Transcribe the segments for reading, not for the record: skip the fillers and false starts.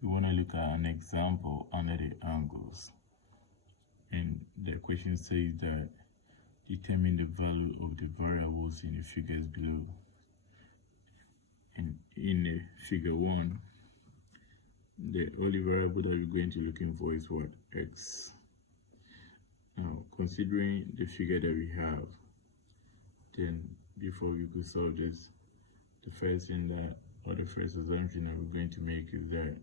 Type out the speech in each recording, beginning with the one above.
We want to look at an example under the angles. And the question says that determine the value of the variables in the figures below. In the figure 1, the only variable that we're going to be looking for is what? X. Now, considering the figure that we have, then before we could solve this, the first thing that, or the first assumption that we're going to make is that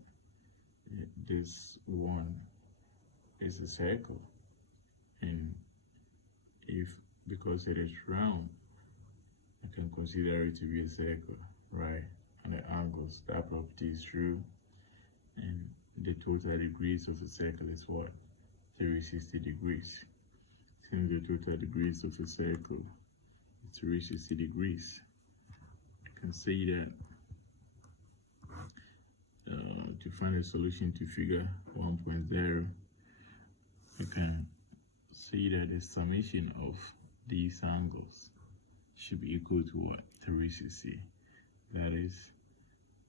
this one is a circle. And because it is round, I can consider it to be a circle, right? And the angles, that property is true. And the total degrees of a circle is what? 360 degrees. Since the total degrees of a circle is 360 degrees, I can say that to find a solution to figure 1.0, you can say that the summation of these angles should be equal to what? 360. That is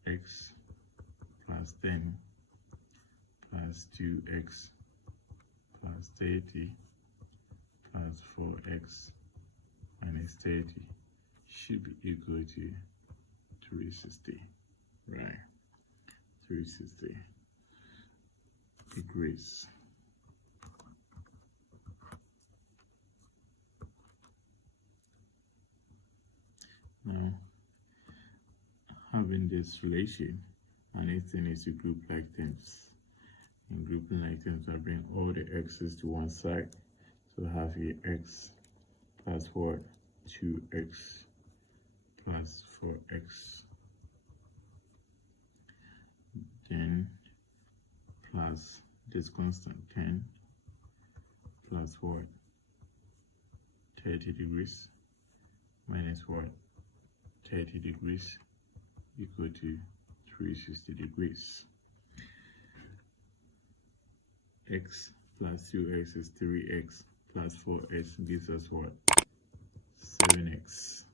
x plus 10 plus 2x plus 30 plus 4x minus 30 should be equal to 360, right? 360 degrees. Now, having this relation, our next thing is to group like terms. In grouping like terms, I bring all the x's to one side. So I have here x plus what? 2x plus 4x. Then plus this constant 10 plus what? 30 degrees minus what? 30 degrees equal to 360 degrees. X plus 2x is 3x plus 4x gives us what? 7x.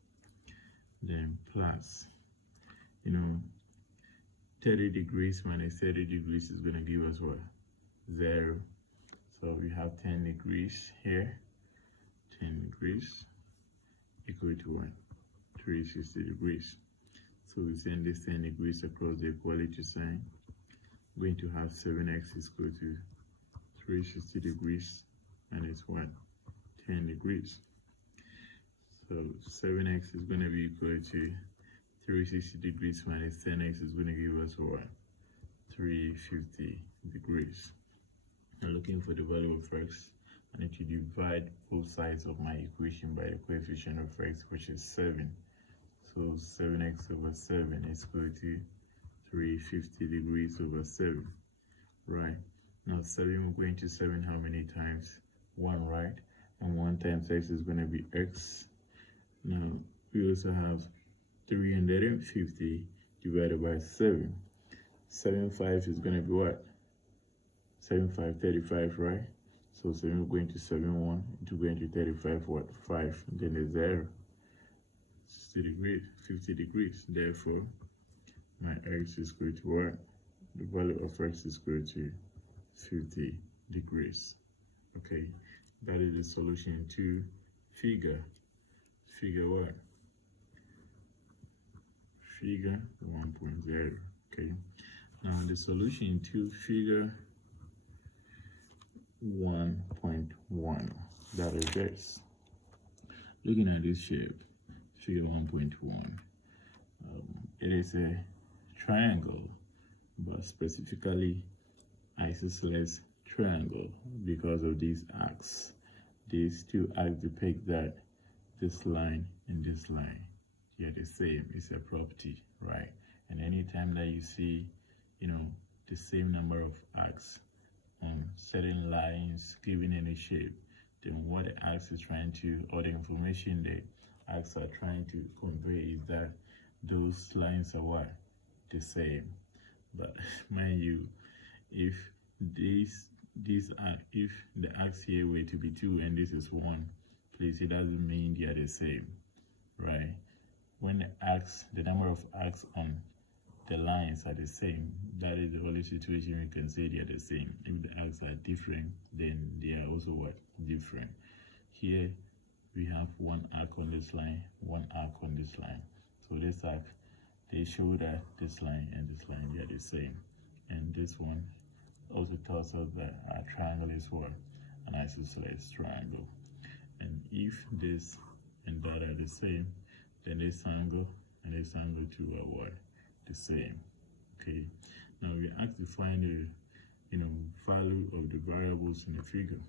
Then plus, 30 degrees minus 30 degrees is going to give us what? 0. So we have 10 degrees here. 10 degrees equal to what? 360 degrees. So we send this 10 degrees across the equality sign. We're going to have 7x is equal to 360 degrees minus what? 10 degrees. So 7x is going to be equal to 360 degrees minus 10x is going to give us what? 350 degrees. Now looking for the value of x, I need to divide both sides of my equation by the coefficient of x, which is 7. So 7x over 7 is equal to 350 degrees over 7, right? Now 7, we're going to 7 how many times? 1, right? And 1 times x is going to be x. Now we also have 350 divided by 7. 75 is going to be what? 75, 35, right? So 7 we're going to 71 into going to 35, what? 5. Then the 0. 60 degrees, 50 degrees. Therefore, my x is equal to what? The value of x is equal to 50 degrees. Okay, that is the solution to figure what? Figure 1.0. Okay, now the solution to figure 1.1, that is this. Looking at this shape, figure 1.1, it is a triangle, but specifically isosceles triangle because of these arcs. These two arcs depict that this line and this line, they are the same. It's a property, right? And anytime that you see, the same number of arcs on certain lines given any shape, then what the arcs is trying to, or the information the arcs are trying to convey is that those lines are what? The same. But mind you, if if the arcs here were to be 2 and this is 1, please, it doesn't mean they are the same, right? When the number of arcs on the lines are the same, that is the only situation we can say they are the same. If the arcs are different, then they are also what? Different. Here we have one arc on this line, one arc on this line. So this arc, they show that this line and this line, they are the same. And this one also tells us that our triangle is what? An isosceles triangle. And if this and that are the same, then this angle and this angle too are what? The same. Okay. Now we are asked to find the value of the variables in the figure.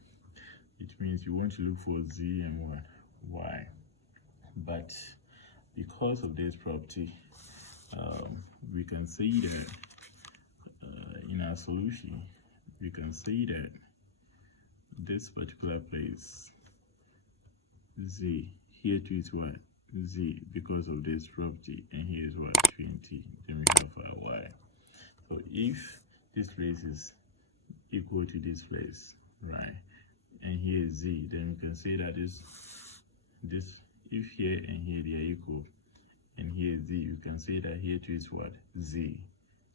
It means you want to look for z and what? Y. But because of this property, we can say that in our solution, we can say that this particular place, z, here too is what? Z, because of this property, and here is what? 20. Then we have our y. So if this place is equal to this place, right, and here is z, then we can say that this if here and here they are equal, and here is z, you can say that here too is what? Z.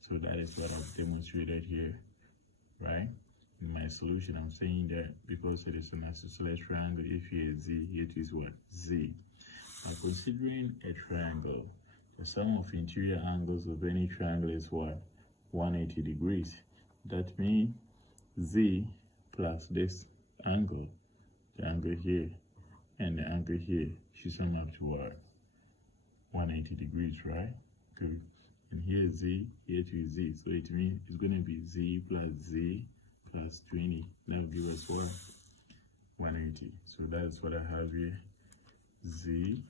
So that is what I've demonstrated here, right? In my solution, I'm saying that because it is an isosceles triangle, if here is z, here too is what? Z. Now, considering a triangle, the sum of interior angles of any triangle is what? 180 degrees. That means z plus this angle, the angle here, and the angle here should sum up to what? 180 degrees, right? Good. And here is z, here too is z. So it means it's going to be z plus 20. That will give us what? 180. So that's what I have here. Z,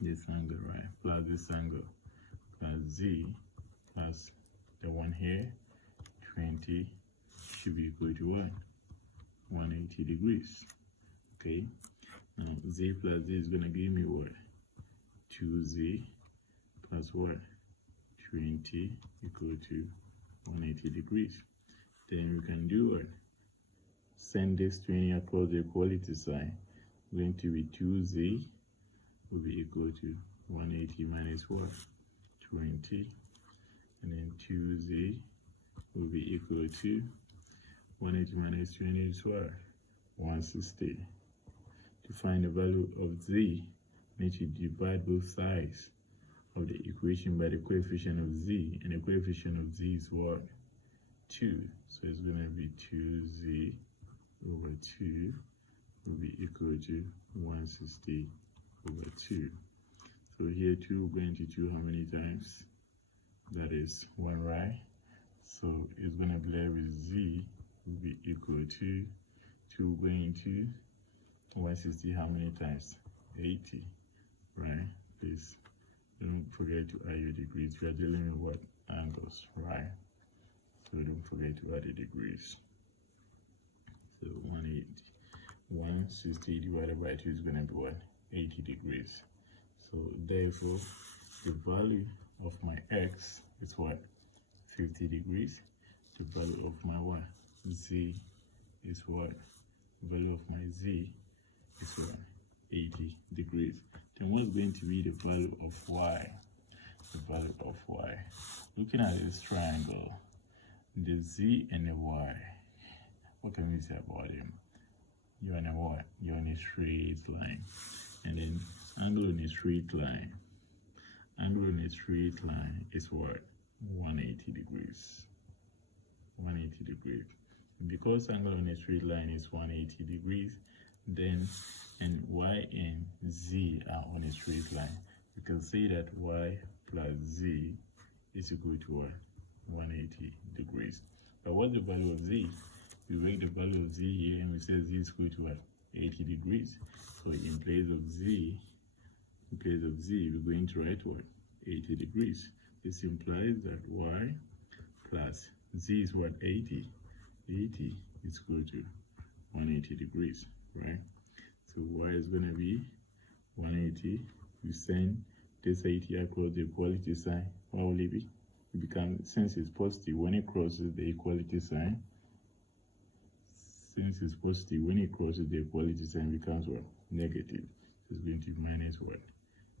this angle, right, plus this angle, plus z, plus the one here, 20, should be equal to what? 180 degrees. Okay, now z plus z is going to give me what? 2z plus what? 20 equal to 180 degrees. Then we can do what? Send this 20 across the equality sign. Going to be 2z will be equal to 180 minus what? 20. And then 2z will be equal to 180 minus 20 is what? 160. To find the value of z, we need to divide both sides of the equation by the coefficient of z. And the coefficient of z is what? 2. So it's going to be 2z over 2 will be equal to 160 over 2. So here 2 going to 2 how many times? That is 1, right? So it's going to be left with z will be equal to 2 going to 160 how many times? 80, right? Please don't forget to add your degrees. We are dealing with what? Angles, right? So don't forget to add the degrees. So 160 divided by 2 is going to be what? 80 degrees. So therefore, the value of my x is what? 50 degrees. The value of my what? Z is what? The value of my z is what? 80 degrees. Then what's going to be the value of y? The value of y. Looking at this triangle, the z and the y, what can we say about them? You're on a what? You're on a straight line. And then angle on a straight line. Angle on a straight line is what? 180 degrees. 180 degrees. And because angle on a straight line is 180 degrees, then and y and z are on a straight line, we can say that y plus z is equal to what? 180 degrees. But what's the value of z? We make the value of z here and we say z is equal to what? 80 degrees. So in place of z, we're going to write what? 80 degrees. This implies that y plus z is what? 80. 80 is equal to 180 degrees, right? So y is going to be 180. We send this 80 across the equality sign. What will it be? It becomes, since it's positive, when it crosses the equality sign, since it's positive, when it crosses the equality sign, it becomes what? Negative. So it's going to be minus what?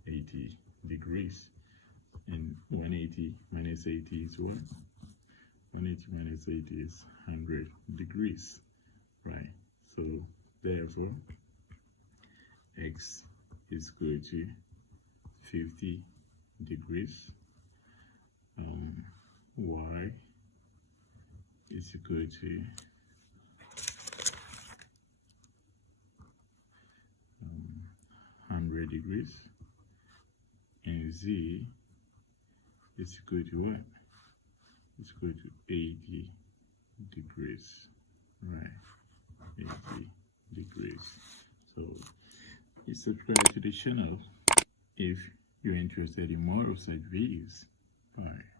80 degrees. And 180 minus 80 is what? 180 minus 80 is 100 degrees, right? So therefore, x is equal to 50 degrees. Y is equal to 100 degrees, and Z is equal to what? It's equal to 80 degrees, right? 80 degrees. So you subscribe to the channel if you're interested in more of such videos. Bye.